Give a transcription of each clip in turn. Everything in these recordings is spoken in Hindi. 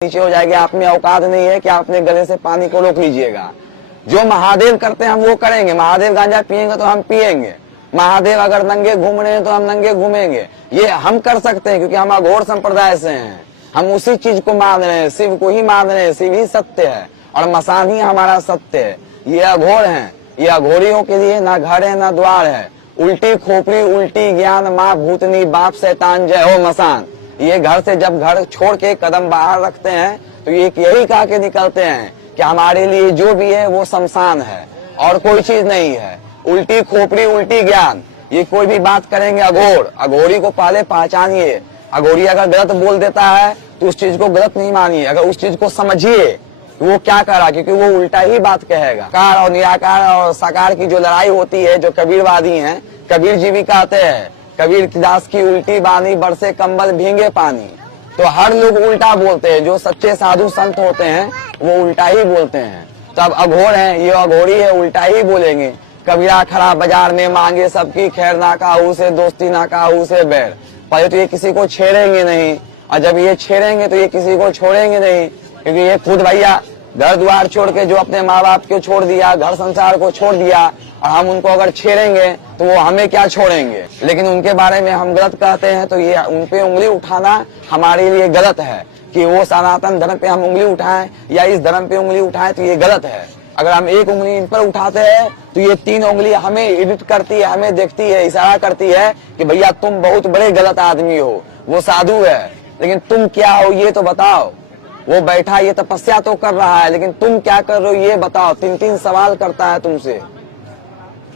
नीचे हो जाएगी। आप में औकात नहीं है कि आप अपने गले से पानी को रोक लीजिएगा। जो महादेव करते हैं हम वो करेंगे। महादेव गांजा पिएंगे तो हम पिएंगे। महादेव अगर नंगे घूम रहे हैं तो हम नंगे घूमेंगे। ये हम कर सकते हैं क्योंकि हम अघोर संप्रदाय से हैं। हम उसी चीज को मान रहे हैं, शिव को ही मान रहे हैं। शिव ही सत्य है और मसान ही हमारा सत्य है। ये अघोर है, ये अघोरियों के लिए ना घर है ना द्वार है। उल्टी खोपड़ी उल्टी ज्ञान माँ भूतनी बाप शैतान जय हो मसान। ये घर से जब घर छोड़ के कदम बाहर रखते हैं तो ये यही कह के निकलते हैं कि हमारे लिए जो भी है वो शमशान है और कोई चीज नहीं है। उल्टी खोपड़ी उल्टी ज्ञान, ये कोई भी बात करेंगे अघोर। अघोरी को पहले पहचानिए। अघोरी अगर गलत बोल देता है तो उस चीज को गलत नहीं मानिए, अगर उस चीज को समझिए वो क्या करा, क्योंकि वो उल्टा ही बात कहेगा। कार और निराकार और साकार की जो लड़ाई होती है, जो कबीरवादी हैं, कबीर जी भी कहते हैं कबीर दास की उल्टी बानी बरसे कंबल भींगे पानी। तो हर लोग उल्टा बोलते हैं। जो सच्चे साधु संत होते हैं वो उल्टा ही बोलते हैं। तो अब अघोर है, ये अघोरी है, उल्टा ही बोलेंगे। कबीरा खड़ा बाजार में मांगे सबकी खैर, ना काहू से दोस्ती ना काहू से बैर। पहले तो ये किसी को छेड़ेंगे नहीं और जब ये छेड़ेंगे तो ये किसी को छोड़ेंगे नहीं, क्योंकि ये खुद भैया घर द्वार छोड़ के जो अपने माँ बाप को छोड़ दिया, घर संसार को छोड़ दिया, और हम उनको अगर छेड़ेंगे तो वो हमें क्या छोड़ेंगे। लेकिन उनके बारे में हम गलत कहते हैं तो ये उनपे उंगली उठाना हमारे लिए गलत है कि वो सनातन धर्म पे हम उंगली उठाएं या इस धर्म पे उंगली उठाएं, तो ये गलत है। अगर हम एक उंगली इन पर उठाते हैं तो ये तीन उंगली हमें एडिट करती है, हमें देखती है, इशारा करती है कि भैया तुम बहुत बड़े गलत आदमी हो। वो साधु है लेकिन तुम क्या हो ये तो बताओ। वो बैठा ये तपस्या तो कर रहा है लेकिन तुम क्या कर रहे हो ये बताओ। तीन तीन सवाल करता है तुमसे।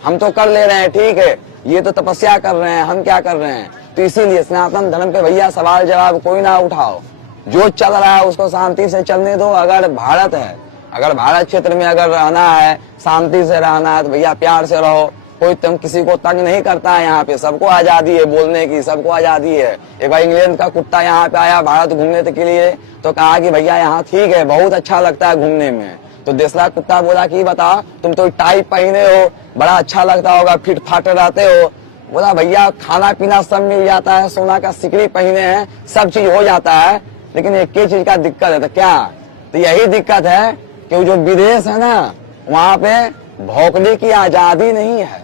हम तो कर ले रहे हैं, ठीक है, ये तो तपस्या कर रहे हैं, हम क्या कर रहे हैं। तो इसीलिए सनातन धर्म पे भैया सवाल जवाब कोई ना उठाओ। जो चल रहा है उसको शांति से चलने दो। अगर भारत है, अगर भारत क्षेत्र में अगर रहना है, शांति से रहना है तो भैया प्यार से रहो। कोई तुम किसी को तंग नहीं करता है। यहाँ पे सबको आजादी है बोलने की, सबको आजादी है। एक बार इंग्लैंड का कुत्ता यहाँ पे आया भारत घूमने के लिए तो कहा कि भैया यहाँ ठीक है, बहुत अच्छा लगता है घूमने में। तो दूसरा कुत्ता बोला कि बता तुम तो टाई पहने हो, बड़ा अच्छा लगता होगा, फिट फाट रहते हो। बोला भैया खाना पीना सब मिल जाता है, सोना का सिकड़ी पहने हैं, सब चीज हो जाता है, लेकिन एक ही चीज का दिक्कत है। तो क्या? तो यही दिक्कत है कि जो विदेश है ना वहाँ पे भौंकने की आजादी नहीं है।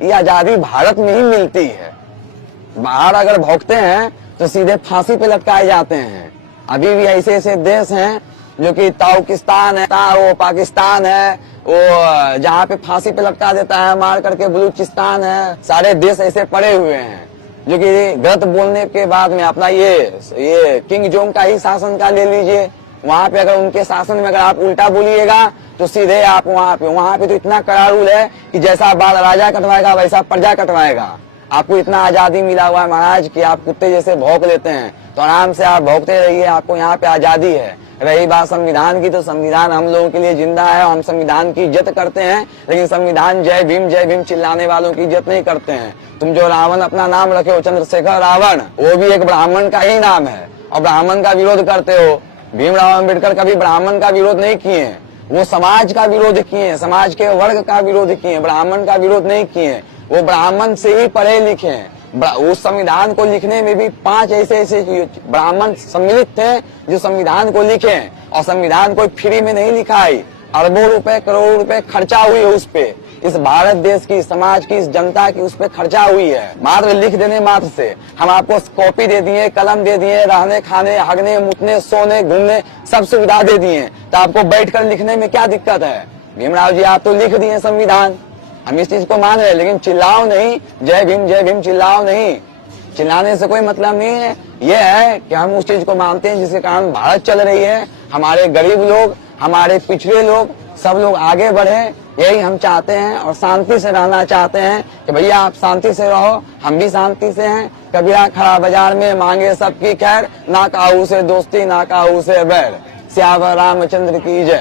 ये आजादी भारत में ही मिलती है। बाहर अगर भौंकते हैं तो सीधे फांसी पे लटकाए जाते हैं। अभी भी ऐसे ऐसे देश हैं जो कि ताजिकिस्तान है, वो पाकिस्तान है, वो जहाँ पे फांसी पे लटका देता है मार करके, बलूचिस्तान है, सारे देश ऐसे पड़े हुए हैं जो कि गलत बोलने के बाद में अपना ये किंग जोंग का ही शासन का ले लीजिए। वहाँ पे अगर उनके शासन में अगर आप उल्टा बोलिएगा तो सीधे आप वहाँ पे तो इतना कड़ा रूल है कि जैसा बाल राजा कटवाएगा वैसा प्रजा कटवाएगा। आपको इतना आजादी मिला हुआ है महाराज कि आप कुत्ते जैसे भौंक लेते हैं, तो आराम से आप भौंकते रहिए, आपको यहाँ पे आजादी है। रही बात संविधान की, तो संविधान हम लोगों के लिए जिंदा है, हम संविधान की इज्जत करते हैं, लेकिन संविधान जय भीम चिल्लाने वालों की इज्जत नहीं करते हैं। तुम जो रावण अपना नाम रखे हो, चंद्रशेखर रावण, वो भी एक ब्राह्मण का ही नाम है और ब्राह्मण का विरोध करते हो। भीमराव अम्बेडकर कभी ब्राह्मण का विरोध नहीं किए, वो समाज का विरोध किए, समाज के वर्ग का विरोध किए, ब्राह्मण का विरोध नहीं किए। वो ब्राह्मण से ही पढ़े लिखे। उस संविधान को लिखने में भी 5 ऐसे ब्राह्मण सम्मिलित थे जो संविधान को लिखे, और संविधान कोई फ्री में नहीं लिखा है। अरबों रुपए करोड़ रुपए खर्चा हुई है उस पे। इस भारत देश की, समाज की, इस जनता की उस पे खर्चा हुई है। मात्र लिख देने मात्र से हम आपको कॉपी दे दिए, कलम दे दिए, रहने खाने हगने मुतने सोने घूमने सब सुविधा दे दिए, तो आपको बैठकर लिखने में क्या दिक्कत है। भीमराव जी आप तो लिख दिए संविधान, हम इस चीज को मान रहे हैं, लेकिन चिल्लाओ नहीं, जय भीम चिल्लाओ नहीं। चिल्लाने से कोई मतलब नहीं है। ये है कि हम उस चीज को मानते हैं जिसके कारण भारत चल रही है। हमारे गरीब लोग, हमारे पिछड़े लोग, सब लोग आगे बढ़े, यही हम चाहते हैं और शांति से रहना चाहते हैं कि भैया आप शांति से रहो, हम भी शांति से हैं। कबीरा खड़ा बाजार में मांगे सबकी खैर, ना काहू से दोस्ती ना काहू से बैर। सियावर रामचंद्र की जय।